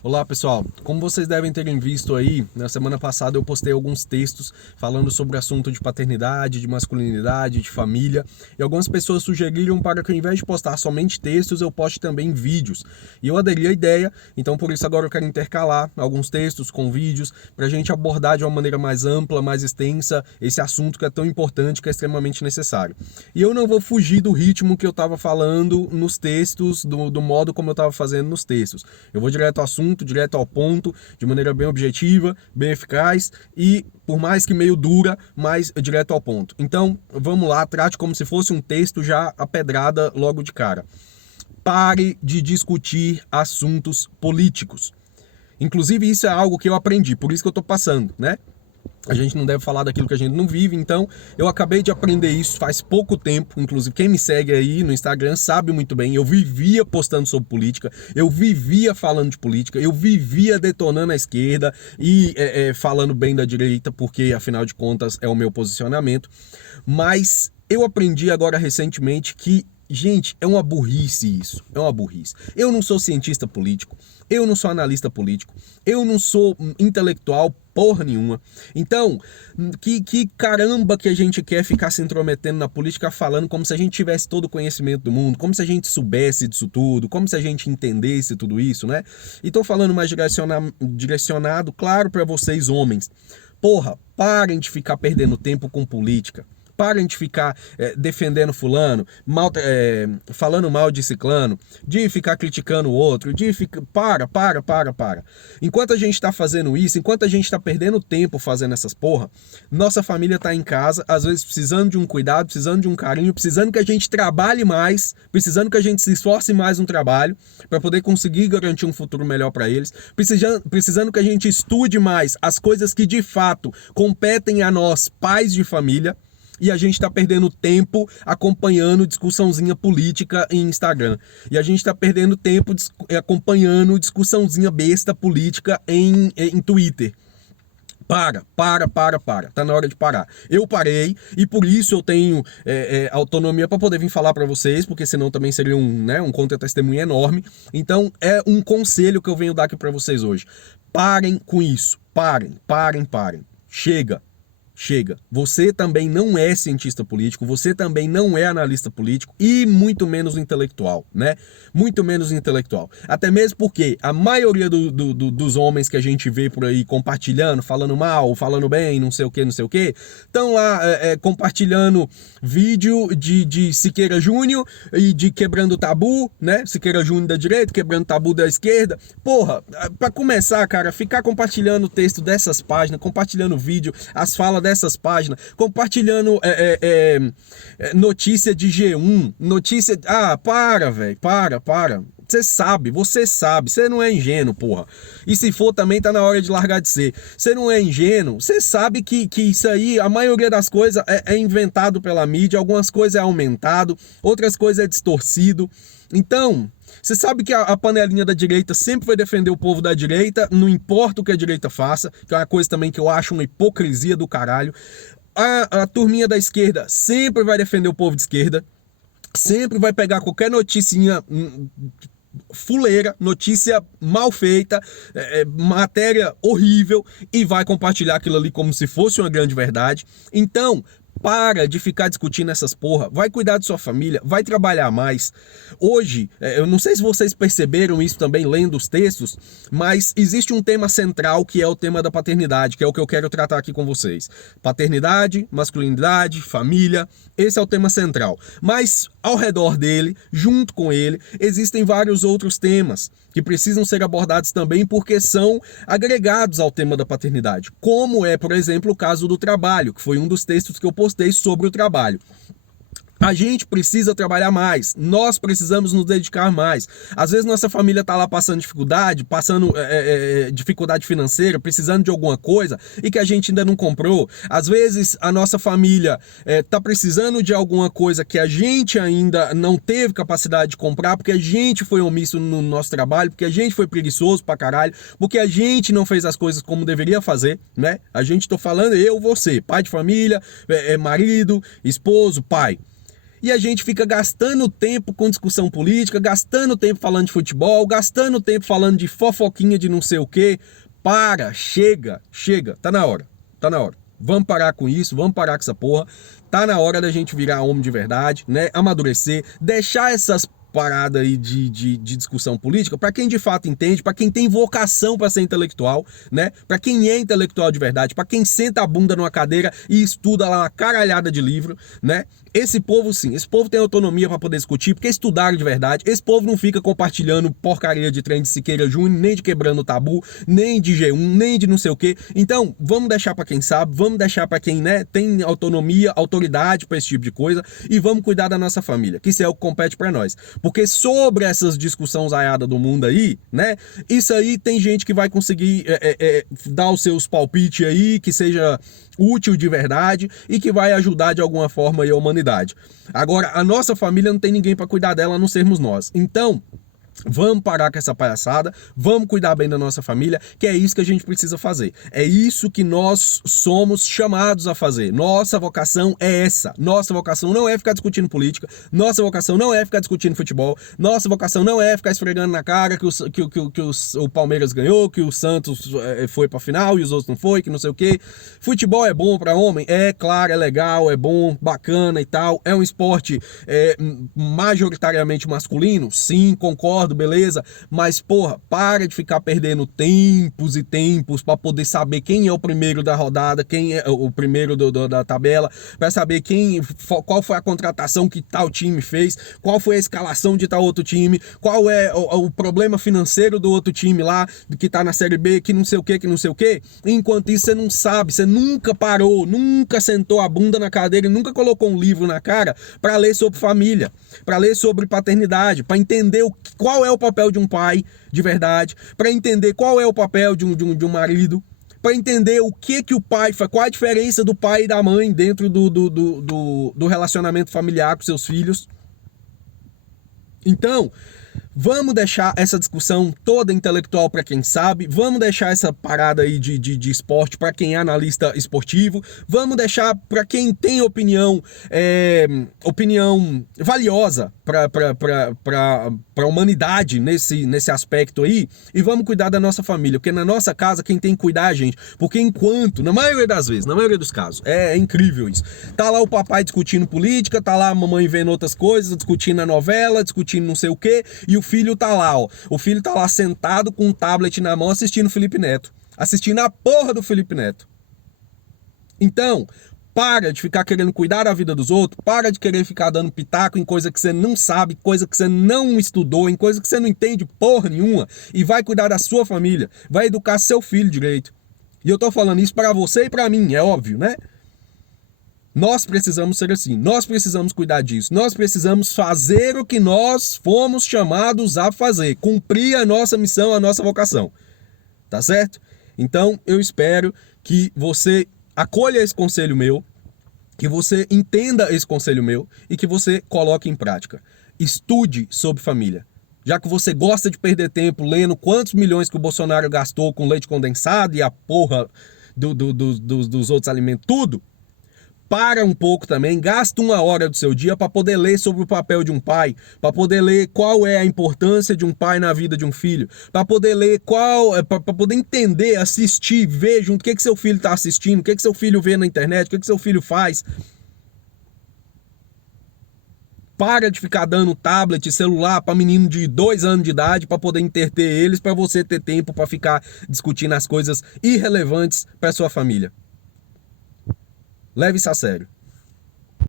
Olá pessoal, como vocês devem terem visto aí, na semana passada eu postei alguns textos falando sobre o assunto de paternidade, de masculinidade, de família, e algumas pessoas sugeriram para que ao invés de postar somente textos, eu poste também vídeos. E eu aderi à ideia, então por isso agora eu quero intercalar alguns textos com vídeos, para a gente abordar de uma maneira mais ampla, mais extensa, esse assunto que é tão importante, que é extremamente necessário. E eu não vou fugir do ritmo que eu estava falando nos textos, do modo como eu estava fazendo nos textos. Eu vou direto ao assunto, direto ao ponto, de maneira bem objetiva, bem eficaz e, por mais que meio dura, mais direto ao ponto. Então, vamos lá, trate como se fosse um texto já a pedrada logo de cara. Pare de discutir assuntos políticos. Inclusive, isso é algo que eu aprendi, por isso que eu tô passando, né? A gente não deve falar daquilo que a gente não vive, então eu acabei de aprender isso faz pouco tempo. Inclusive, quem me segue aí no Instagram sabe muito bem. Eu vivia postando sobre política, eu vivia falando de política, eu vivia detonando a esquerda e falando bem da direita, porque afinal de contas é o meu posicionamento. Mas eu aprendi agora recentemente que, gente, é uma burrice isso, é uma burrice. Eu não sou cientista político, eu não sou analista político, eu não sou intelectual porra nenhuma. Então, que caramba que a gente quer ficar se intrometendo na política falando como se a gente tivesse todo o conhecimento do mundo, como se a gente soubesse disso tudo, como se a gente entendesse tudo isso, né? E tô falando mais direcionado, claro, para vocês homens. Porra, parem de ficar perdendo tempo com política. Parem de ficar defendendo fulano, falando mal de ciclano, de ficar criticando o outro, de ficar... Para. Enquanto a gente está fazendo isso, enquanto a gente está perdendo tempo fazendo essas porra, nossa família está em casa, às vezes precisando de um cuidado, precisando de um carinho, precisando que a gente trabalhe mais, precisando que a gente se esforce mais no trabalho, para poder conseguir garantir um futuro melhor para eles, precisando que a gente estude mais as coisas que de fato competem a nós, pais de família. E a gente está perdendo tempo acompanhando discussãozinha política em Instagram. E a gente está perdendo tempo acompanhando discussãozinha besta política em Twitter. Para. Tá na hora de parar. Eu parei e por isso eu tenho autonomia para poder vir falar para vocês, porque senão também seria um contra-testemunho enorme. Então é um conselho que eu venho dar aqui para vocês hoje. Parem com isso. Parem. Chega. Você também não é cientista político, você também não é analista político e muito menos intelectual, né? Muito menos intelectual. Até mesmo porque a maioria dos homens que a gente vê por aí compartilhando, falando mal, falando bem, não sei o que, estão lá compartilhando vídeo de Siqueira Júnior e de quebrando tabu, né? Siqueira Júnior da direita, quebrando tabu da esquerda. Porra, pra começar, cara, ficar compartilhando o texto dessas páginas, compartilhando vídeo, as falas dessas páginas, compartilhando notícia de G1, notícia... Velho, para. Você sabe, você não é ingênuo, porra. E se for também tá na hora de largar de ser. Você não é ingênuo, você sabe que isso aí, a maioria das coisas é inventado pela mídia, algumas coisas é aumentado, outras coisas é distorcido. Então, você sabe que a panelinha da direita sempre vai defender o povo da direita, não importa o que a direita faça, que é uma coisa também que eu acho uma hipocrisia do caralho. A turminha da esquerda sempre vai defender o povo de esquerda, sempre vai pegar qualquer noticinha fuleira, notícia mal feita, matéria horrível e vai compartilhar aquilo ali como se fosse uma grande verdade. Então, para de ficar discutindo essas porra, vai cuidar de sua família, vai trabalhar mais. Hoje, eu não sei se vocês perceberam isso também lendo os textos, mas existe um tema central que é o tema da paternidade, que é o que eu quero tratar aqui com vocês. Paternidade, masculinidade, família, esse é o tema central. Mas ao redor dele, junto com ele, existem vários outros temas que precisam ser abordados também porque são agregados ao tema da paternidade, como é, por exemplo, o caso do trabalho, que foi um dos textos que eu postei sobre o trabalho. A gente precisa trabalhar mais, nós precisamos nos dedicar mais. Às vezes nossa família tá lá passando dificuldade financeira, precisando de alguma coisa e que a gente ainda não comprou. Às vezes a nossa família tá precisando de alguma coisa que a gente ainda não teve capacidade de comprar porque a gente foi omisso no nosso trabalho, porque a gente foi preguiçoso pra caralho, porque a gente não fez as coisas como deveria fazer, né? A gente, tô falando eu, você, pai de família, marido, esposo, pai. E a gente fica gastando tempo com discussão política, gastando tempo falando de futebol, gastando tempo falando de fofoquinha de não sei o quê. Chega, tá na hora, tá na hora. Vamos parar com isso, vamos parar com essa porra. Tá na hora da gente virar homem de verdade, né? Amadurecer, deixar essas paradas aí de discussão política para quem de fato entende, para quem tem vocação para ser intelectual, né? Para quem é intelectual de verdade, para quem senta a bunda numa cadeira e estuda lá uma caralhada de livro, né? Esse povo sim, esse povo tem autonomia para poder discutir, porque estudaram de verdade. Esse povo não fica compartilhando porcaria de trem de Siqueira Júnior, nem de Quebrando o Tabu, nem de G1, nem de não sei o quê. Então, vamos deixar para quem sabe, vamos deixar para quem, né, tem autonomia, autoridade para esse tipo de coisa e vamos cuidar da nossa família, que isso é o que compete para nós. Porque sobre essas discussões aiadas do mundo aí, né, isso aí tem gente que vai conseguir dar os seus palpites aí, que seja útil de verdade e que vai ajudar de alguma forma aí a humanidade. Agora, a nossa família não tem ninguém para cuidar dela a não sermos nós. Então, vamos parar com essa palhaçada, vamos cuidar bem da nossa família, que é isso que a gente precisa fazer. É isso que nós somos chamados a fazer. Nossa vocação é essa. Nossa vocação não é ficar discutindo política, nossa vocação não é ficar discutindo futebol, nossa vocação não é ficar esfregando na cara que o Palmeiras ganhou, que o Santos foi pra final e os outros não foi, que não sei o quê. Futebol é bom pra homem? É, claro, é legal, é bom, bacana e tal. É um esporte majoritariamente masculino? Sim, concordo. Beleza? Mas, porra, para de ficar perdendo tempos e tempos para poder saber quem é o primeiro da rodada, quem é o primeiro da tabela, para saber qual foi a contratação que tal time fez, qual foi a escalação de tal outro time, qual é o problema financeiro do outro time lá, que tá na Série B, que não sei o que, que não sei o que. Enquanto isso, você não sabe, você nunca parou, nunca sentou a bunda na cadeira e nunca colocou um livro na cara para ler sobre família, para ler sobre paternidade, para entender qual é o papel de um pai de verdade, para entender qual é o papel de um marido, para entender o que o pai faz, qual a diferença do pai e da mãe dentro do relacionamento familiar com seus filhos. Então, vamos deixar essa discussão toda intelectual para quem sabe, vamos deixar essa parada aí de esporte para quem é analista esportivo, vamos deixar para quem tem opinião valiosa para a humanidade nesse aspecto aí, e vamos cuidar da nossa família, porque na nossa casa quem tem que cuidar é a gente, porque enquanto, na maioria das vezes, na maioria dos casos, é incrível isso, tá lá o papai discutindo política, tá lá a mamãe vendo outras coisas, discutindo a novela, discutindo não sei o que, e o filho tá lá, ó, o filho tá lá sentado com um tablet na mão assistindo o Felipe Neto, assistindo a porra do Felipe Neto. Então, para de ficar querendo cuidar da vida dos outros, para de querer ficar dando pitaco em coisa que você não sabe, coisa que você não estudou, em coisa que você não entende porra nenhuma, e vai cuidar da sua família, vai educar seu filho direito. E eu tô falando isso para você e para mim, é óbvio, né? Nós precisamos ser assim, nós precisamos cuidar disso, nós precisamos fazer o que nós fomos chamados a fazer, cumprir a nossa missão, a nossa vocação, tá certo? Então eu espero que você acolha esse conselho meu, que você entenda esse conselho meu e que você coloque em prática. Estude sobre família. Já que você gosta de perder tempo lendo quantos milhões que o Bolsonaro gastou com leite condensado e a porra dos outros alimentos, tudo, para um pouco também, gasta 1 hora do seu dia para poder ler sobre o papel de um pai, para poder ler qual é a importância de um pai na vida de um filho, para poder ler para poder entender, assistir, ver junto o que seu filho está assistindo, o que seu filho vê na internet, o que seu filho faz. Para de ficar dando tablet e celular para menino de 2 anos de idade para poder entreter eles, para você ter tempo para ficar discutindo as coisas irrelevantes para sua família. Leve isso a sério.